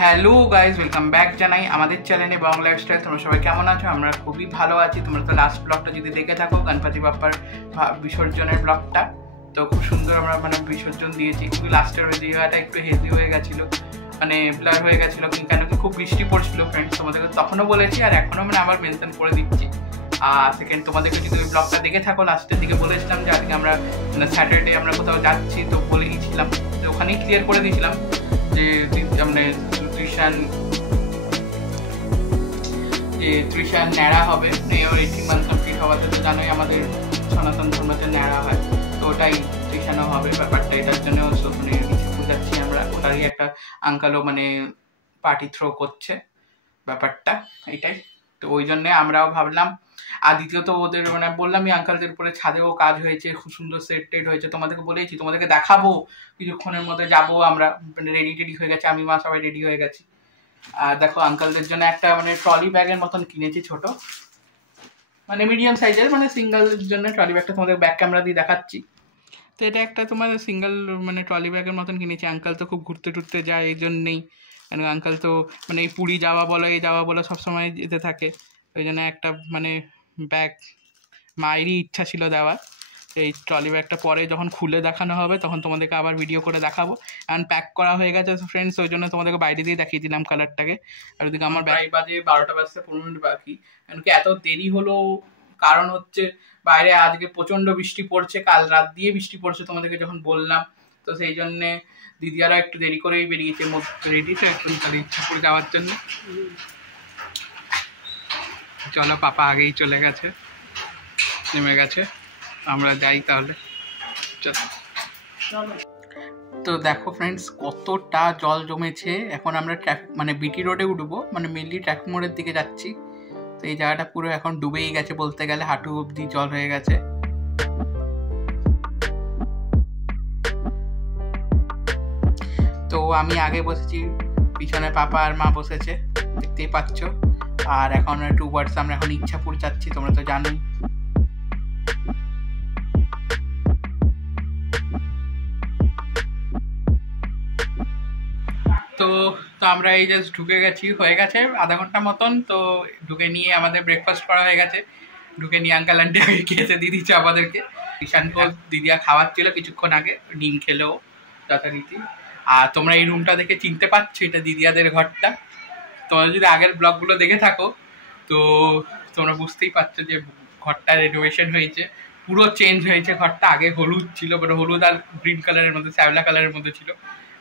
Hello guys, welcome back জানাই আমাদের চ্যানেলে বাংলা লাইফস্টাইল। তোমরা সবাই কেমন আছো? আমরা খুবই ভালো আছি। তোমরা তো লাস্ট ব্লগটা যদি দেখে থাকো, গণপতি বাপ্পার বিসর্জনের ব্লগটা, তো খুব সুন্দর আমরা বিসর্জন দিয়েছি। কিন্তু লাস্টের ওই জায়গাটা একটু হেভি হয়ে গেছিলো, ব্লার হয়ে গেছিলো, কেন কি খুব বৃষ্টি পড়ছিল ফ্রেন্ডস। তোমাদেরকে তখনও বলেছি আর এখনও আবার মেনশন করে দিচ্ছি। সেকেন্ড, তোমাদেরকে যদি ওই ব্লগটা দেখে থাকো, লাস্টের দিকে বলেছিলাম যে আজকে আমরা স্যাটারডে আমরা কোথাও যাচ্ছি, তো বলে গিয়েছিলাম, তো ওখানেই ক্লিয়ার করে দিয়েছিলাম যে ত্রিশান ন্যাড়া হবে। ওর 18 মান্থ কমপ্লিট হওয়াতে তো জানোই আমাদের সনাতন ধর্মতে ন্যাড়া হয়, তো ওটাই ত্রিশানও হবে ব্যাপারটা। এটার জন্য ইচ্ছে বুঝাচ্ছি আমরা, ওটারই একটা আঙ্কালও পার্টি থ্রো করছে ব্যাপারটা, এটাই। তো ওই জন্যে আমরাও ভাবলাম। আর দ্বিতীয়ত ওদের বললামই আঙ্কালদের উপরে ছাদেও কাজ হয়েছে, খুব সুন্দর সেট টেট হয়েছে। তোমাদেরকে বলেছি, তোমাদেরকে দেখাবো কিছুক্ষণের মধ্যে। যাবো আমরা, রেডি টেডি হয়ে গেছে, আমি মা সবাই রেডি হয়ে গেছি। আর দেখো আঙ্কালদের জন্য একটা ট্রলি ব্যাগের মতন কিনেছি, ছোট মিডিয়াম সাইজের, সিঙ্গেলের জন্য ট্রলি ব্যাগটা তোমাদের ব্যাক ক্যামেরা দিয়ে দেখাচ্ছি। তো এটা একটা তোমার সিঙ্গেল ট্রলি ব্যাগের মতন কিনেছি। আঙ্কাল তো খুব ঘুরতে টুরতে যায়, এই জন্যেই। আঙ্কাল তো এই পুরী যাওয়া বলো, এই যাওয়া বলো, সবসময় যেতে থাকে। ওই জন্য একটা ব্যাগ মায়েরই ইচ্ছা ছিল দেওয়ার। এই ট্রলি ব্যাগটা পরে যখন খুলে দেখানো হবে তখন তোমাদেরকে আবার ভিডিও করে দেখাবো। অ্যান্ড প্যাক করা হয়ে গেছে ফ্রেন্ডস, ওই জন্য তোমাদেরকে বাইরে দিয়ে দেখিয়ে দিলাম কালারটাকে। আর ওদিকে আমার প্রায় বাজে 12টা বাজতে 15 মিনিট বাকি। এমনকি এত দেরি হলো কারণ হচ্ছে বাইরে আজকে প্রচণ্ড বৃষ্টি পড়ছে, কাল রাত দিয়ে বৃষ্টি পড়ছে তোমাদেরকে যখন বললাম। তো সেই জন্যে দিদিয়ারা একটু দেরি করেই বেরিয়েছে, রেডি তো একটু তাদের ইচ্ছা করে যাওয়ার জন্য। চলো, পাপা আগেই চলে গেছে, নেমে গেছে, আমরা যাই তাহলে। তো দেখো ফ্রেন্ডস, কতটা জল জমেছে। এখন আমরা ট্রাফিক বিটি রোডে উঠবো, মেনলি ট্রাফিক মোড়ের দিকে যাচ্ছি। তো এই জায়গাটা পুরো এখন ডুবেই গেছে বলতে গেলে, হাঁটু অব্দি জল হয়ে গেছে। তো আমি আগে বসেছি, পিছনে পাপা আর মা বসেছে, দেখতেই পাচ্ছ। আর এখন টুয়ার্ডস আমরা এখন ইচ্ছাপুর যাচ্ছি, তোমরা তো জানোই। তো আমরা এই জাস্ট ঢুকে গেছি, হয়ে গেছে আধা ঘন্টা মতন। তো ঢুকে নিয়ে আমাদের ব্রেকফাস্ট করা হয়ে গেছে। ঢুকে নিয়ে আঙ্কাল আন্টি আগে খেতে দিয়ে দিচ্ছে আমাদেরকে। ঈশানকে দিদিয়া খাওয়াচ্ছিল কিছুক্ষণ আগে, ডিম খেলেও যথারীতি। আর তোমরা এই রুমটা দেখে চিনতে পারছো, এটা দিদিয়াদের ঘরটা। তোমরা যদি আগের ব্লগগুলো দেখে থাকো তো তোমরা বুঝতেই পারছো যে ঘরটা রেনোভেশন হয়েছে, পুরো চেঞ্জ হয়েছে ঘরটা। আগে হলুদ ছিল, হলুদ আর গ্রিন কালারের মধ্যে, শ্যাওলা কালারের মধ্যে ছিল।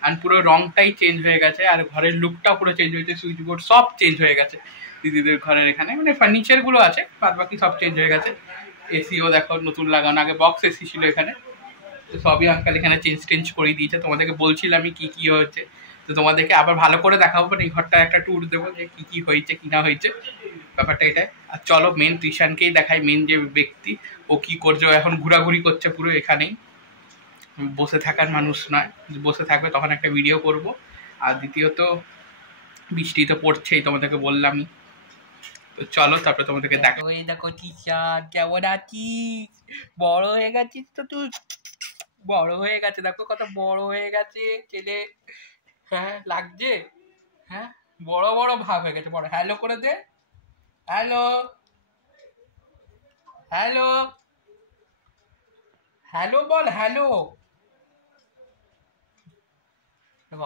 আর পুরো রংটাই চেঞ্জ হয়ে গেছে, আর ঘরের লুকটাও পুরো চেঞ্জ হয়েছে, সুইচ বোর্ড সব চেঞ্জ হয়ে গেছে দিদিদের ঘরের এখানে। ফার্নিচারগুলো আছে, বাদ বাকি সব চেঞ্জ হয়ে গেছে। এসিও দেখো নতুন লাগানো, আগে বক্স এসি ছিল এখানে, তো সবই আঙ্কাল এখানে চেঞ্জ করে দিয়েছে। তোমাদেরকে বলছিলাম আমি কি কি হয়েছে, তো তোমাদেরকে আবার ভালো করে দেখাবো, এই ঘরটা একটা ট্যুর দেবো যে কি কি হয়েছে কি না হয়েছে, ব্যাপারটা এটাই। আর চলো মেন ত্রিশানকেই দেখাই, মেন যে ব্যক্তি, ও কি করছে। ও এখন ঘোরাঘুরি করছে পুরো এখানেই, বসে থাকার মানুষ নয়, বসে থাকবে তখন একটা ভিডিও করব। আর দ্বিতীয়ত বৃষ্টি তো পড়ছেই, তোমাদেরকে বললামই। তো চলো তারপরে তোমাদেরকে দেখো। এই দেখো ত্রিশান, কেমন আছিস? বড় হয়ে গেছিস তো তুই, বড় হয়ে গেছে, দেখো কত বড় হয়ে গেছে ছেলে। হ্যাঁ লাগছে, হ্যাঁ বড় বড় ভাব হয়ে গেছে, বড়। হ্যালো করে দে, হ্যালো হ্যালো হ্যালো বল, হ্যালো।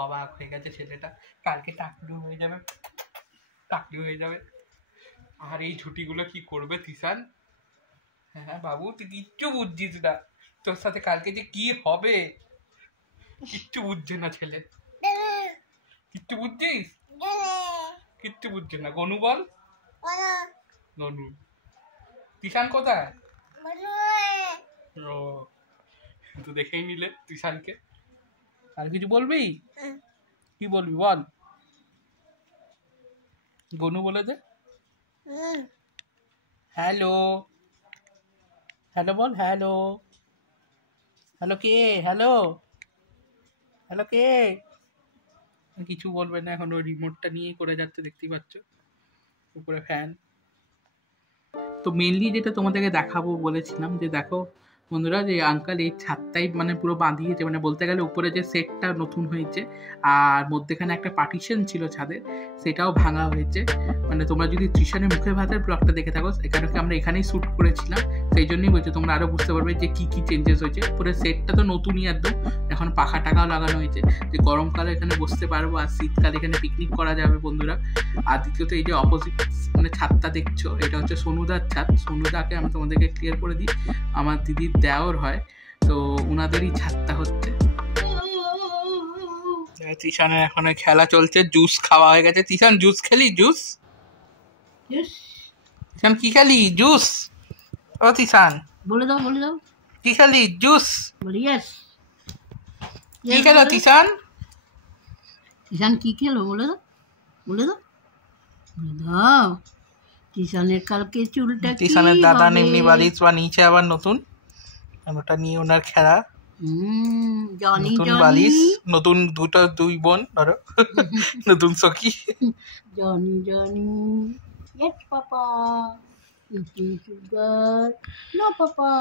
অবাক হয়ে গেছে ছেলেটা, কালকে টাকলু হয়ে যাবে, টাকলু হয়ে যাবে। আর এই ঝুটিগুলো কি করবে ত্রিশান? হ্যাঁ বাবু, তুই কিচ্ছু বুঝছিস না, তোর সাথে কালকে যে কি হবে কিচ্ছু বুঝছে না ছেলে। কিচ্ছু বুঝছিস? কিচ্ছু বুঝছে না। গনু বল, গনু। ত্রিশান কোথায়? ও, তো দেখেই নিলে ত্রিশানকে। আর কিছু বলবি? কি বলবি বল, গনু বলে দে। হ্যালো, হ্যালো বল, হ্যালো। হ্যালো কে? হ্যালো, হ্যালো কে? কিছু বলবে না এখন, ওই রিমোটটা নিয়েই করে যাচ্ছে, দেখতেই পাচ্ছ উপরে ফ্যান। তো মেনলি যেটা তোমাদেরকে দেখাবো বলেছিলাম যে দেখো বন্ধুরা যে আঙ্কাল এই ছাদটাই মানে পুরো বাঁধিয়েছে, মানে বলতে গেলে উপরে যে সেটটা নতুন হয়েছে আর মধ্যেখানে একটা পার্টিশন ছিল ছাদের, সেটাও ভাঙা হয়েছে। মানে তোমরা যদি তৃষানের মুখের ভাতের ব্লগটা দেখে থাকো, এখানে আমরা এখানেই শ্যুট করেছিলাম, সেই জন্যই বলছি তোমরা আরও বুঝতে পারবে যে কী কী চেঞ্জেস হয়েছে। পুরো সেটটা তো নতুনই একদম, এখন পাখা টাকাও লাগানো হয়েছে, যে গরমকালে এখানে বসতে পারবো আর শীতকালে এখানে পিকনিক করা যাবে বন্ধুরা। আর দ্বিতীয়ত এই যে অপোজিট মানে ছাদটা দেখছো, এটা হচ্ছে সোনুদার ছাদ। সোনুদাকে আমি তোমাদেরকে ক্লিয়ার করে দিই, আমার দিদির দেওর হয়, তো ওনাদেরই ছাদটা হচ্ছে। তিশানের এখন খেলা চলছে, জুস খাওয়া হয়ে গেছে। তিশান জুস খেলি? জুস তিশান কি খেলি? জুস? ও তিশান বলে দাও কি খেলি? জুস বলি ইয়েস। কি খেলো তিশান? কিষান কি খেলো বলে দাও কিষানের কালকে চুলটা কি তিশানের দাদা হবে? এমনি বালিশ বানিয়েছে আবার নতুন, ওটা নিয়ে ওনার খেলা। জনি নতুন বালিশ, নতুন দুই বোন ধরো, নতুন সখী। Johnny yes papa, eating sugar no papa,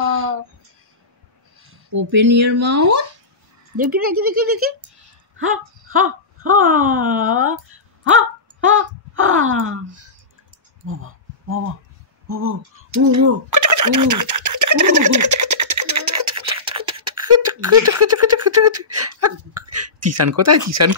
open your mouth, দেখি হা হা হা হা হা হা। বাবা তিশান কোথায়? তিশান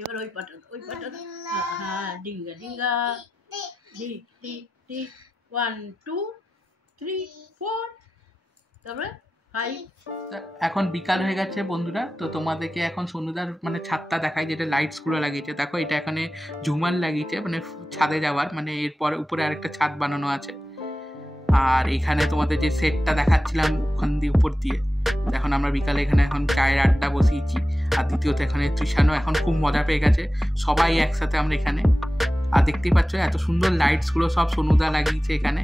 এবার ওই পাটা হ্যাঁ, ডিঙ্গা ডি 1 2 3 4 তারপরে 5। এখন বিকাল হয়ে গেছে বন্ধুরা, তো তোমাদেরকে এখন সোনুদার মানে ছাদটা দেখাই, যেটা লাইটস গুলো লাগিয়েছে। দেখো এটা এখানে ঝুমার লাগিয়েছে, মানে ছাদে যাওয়ার, মানে এরপর উপরে আরেকটা ছাদ বানানো আছে। আর এখানে তোমাদের যে সেটটা দেখাচ্ছিলাম ওখান দিয়ে উপর দিয়ে, এখন আমরা বিকালে এখানে এখন চায়ের আড্ডা বসিয়েছি। আর দ্বিতীয়ত এখানে তৃষানও এখন খুব মজা পেয়ে গেছে, সবাই একসাথে আমরা এখানে। আর দেখতেই পাচ্ছ এত সুন্দর লাইটসগুলো সব সোনুদা লাগিয়েছে এখানে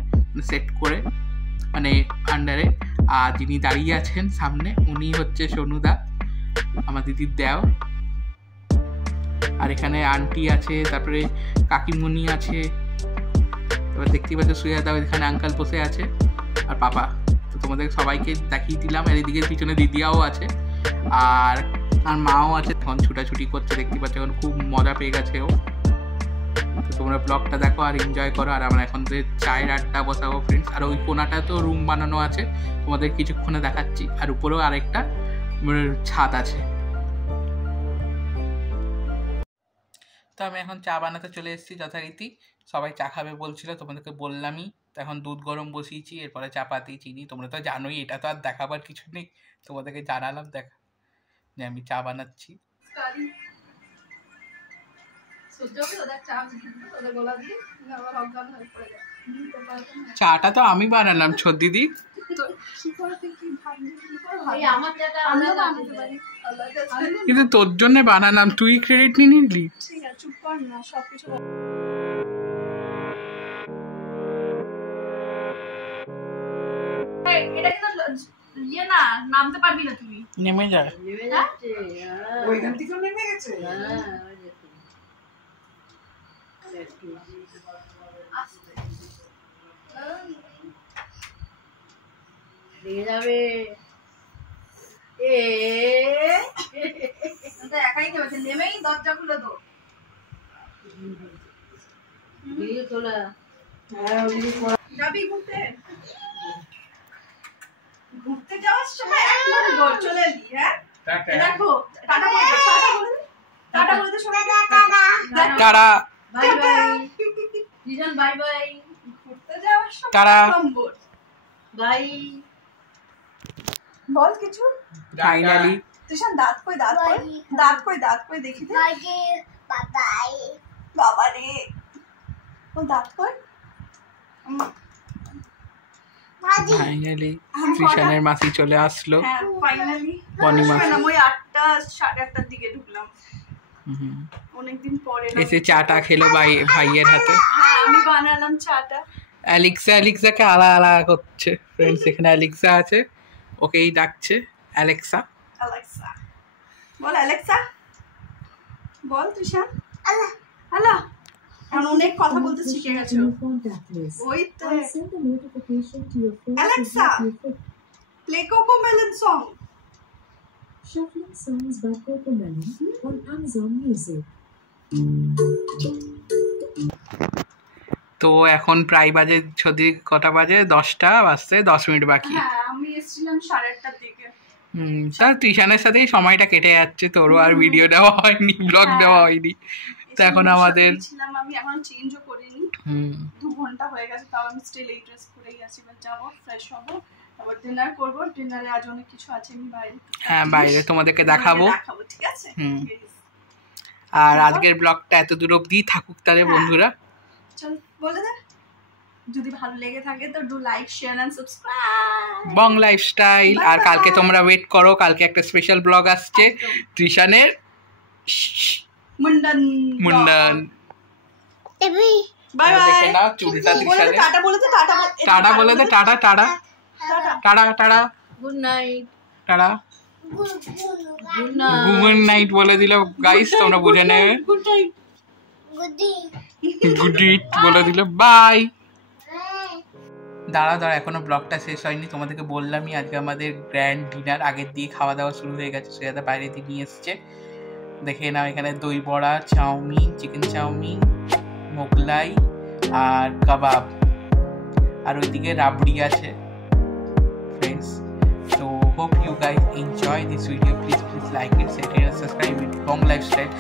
সেট করে, মানে আন্ডারে। আর যিনি দাঁড়িয়ে আছেন সামনে উনি হচ্ছে সোনুদা, আমার দিদির দেও। আর এখানে আন্টি আছে, তারপরে কাকিমণি আছে, এবার দেখতেই পাচ্ছ সুয়াদা, এখানে আঙ্কাল বসে আছে আর পাপা। তো তোমাদের সবাইকে দেখিয়ে দিলাম। আর এদিকে পিছনে দিদিয়াও আছে আর মাও আছে, তখন ছুটাছুটি করছে, দেখতে পাচ্ছ এখন খুব মজা পেয়ে গেছে ও। তো তোমরা ব্লগটা দেখো আর এনজয় করো। আর আমরা এখন চায়ের আড্ডা বসাবো ফ্রেন্ডস। আর ওই কোনাটা তো রুম বানানো আছে, তোমাদের কিছুক্ষণে দেখাচ্ছি। আর উপরেও আরেকটা ছাদ আছে। তো আমি এখন চা বানাতে চলে এসেছি যথারীতি, সবাই চা খাবে বলছিল, তোমাদেরকে বললামই। তো এখন দুধ গরম বসিয়েছি, এরপরে চাপাতি চিনি, তোমরা তো জানোই, এটা তো আর দেখাবার কিছু নেই, তোমাদেরকে জানালাম দেখা যে আমি চা বানাচ্ছি। চাটা তো আমি বানালাম ছোট দিদি, কিন্তু তোর জন্য বানালাম, তুই ক্রেডিট নিয়ে নিলি। নামতে পারবি না তুমি, নেমে যা। ওইখান থেকে নেমে গেছে। যাবে একাই খেয়েছে, নেমেই দরজা খুলে দো তোলা। যাবি ঘুরতে যাওয়ার সময় চলে এলি। হ্যাঁ দেখো, টাটা বলতে সবাই, টাটা বাই বাই দিজন, বাই বাই। ঘুরতে যাওয়ার সময় টাটা বাই বল কিছু। ফাইনালি তুষান দাঁত কই দেখি দে। বাবা রে, ও দাঁত কই। ফাইনালি তৃষানের মাসি চলে আসলো। হ্যাঁ ফাইনালি বনি মাসি ওই 8টা 8:30টার দিকে ঢুকলাম, অনেকদিন পরে এসে চাটা খেলো ভাইয়ের হাতে। হ্যাঁ আমি বানালাম চাটা। অ্যালেক্সাকে আলা করছে ফ্রেন্ডস। এখানে অ্যালেক্সা আছে, ওকেই ডাকছে অ্যালেক্সা। অ্যালেক্সা বল, অ্যালেক্সা বল তুষার। হ্যালো, এখন অনেক কথা বলতে শিখে গেছো। ওই তো Alexa, play CoComelon song. Shuffling songs by Cocomelon on Amazon Music. তো এখন প্রায় বাজে যদি কটা বাজে, 10টা বাজতে 10 মিনিট বাকি। হ্যাঁ, আমি এসেছিলাম 8:30টার দিকে। তার টিউশনের সাথেই সময়টা কেটে যাচ্ছে, তোরও আর ভিডিও দেওয়া হয়নি, ব্লগ দেওয়া হয়নি। তো এখন আমাদের আমি এখন চেঞ্জও করিনি, 2 ঘন্টা হয়ে গেছে, তাও আমি স্টিল এই ড্রেস পরেই আছি। এবার যাবো, ফ্রেশ হবো, আবার ডিনার করবো। ডিনারে আজ অনেক কিছু আছে, আমি বাইরে, হ্যাঁ বাইরে তোমাদেরকে দেখাবো, ঠিক আছে। আর আজকের ব্লগটা এত দূর অবধি থাকুক তাহলে বন্ধুরা। চল বলে দে, যদি ভালো লেগে থাকে তো do like, share and subscribe. Bong lifestyle. আর কালকে তোমরা ওয়েট করো, কালকে একটা স্পেশাল ব্লগ আসছে, তৃষানের মুন্ডন। Bye bye. দেখে নাও চুলটা তৃষানের। টাটা বলে দে, টাটা বলে দে, tata tata tata tata good night. Tata good night. Good night বলে দিল গাইস, তোমরা বুঝে নেবে। গুড নাইট, গুড নাইট বলে দিল, বাই। দাঁড়া এখনো ব্লগটা শেষ হয়নি। তোমাদেরকে বললামই আজকে আমাদের গ্র্যান্ড ডিনার, আগের দিয়ে খাওয়া দাওয়া শুরু হয়ে গেছে। সেটা বাইরে দিয়ে নিয়ে এসছে, দেখে নাও। এখানে দই বড়া, চাউমিন, চিকেন চাউমিন, মোগলাই আর কাবাব, আর ওইদিকে রাবড়ি আছে friends. So hope you guys enjoy this video. Please like it, share it and subscribe it. Bong Lifestyle.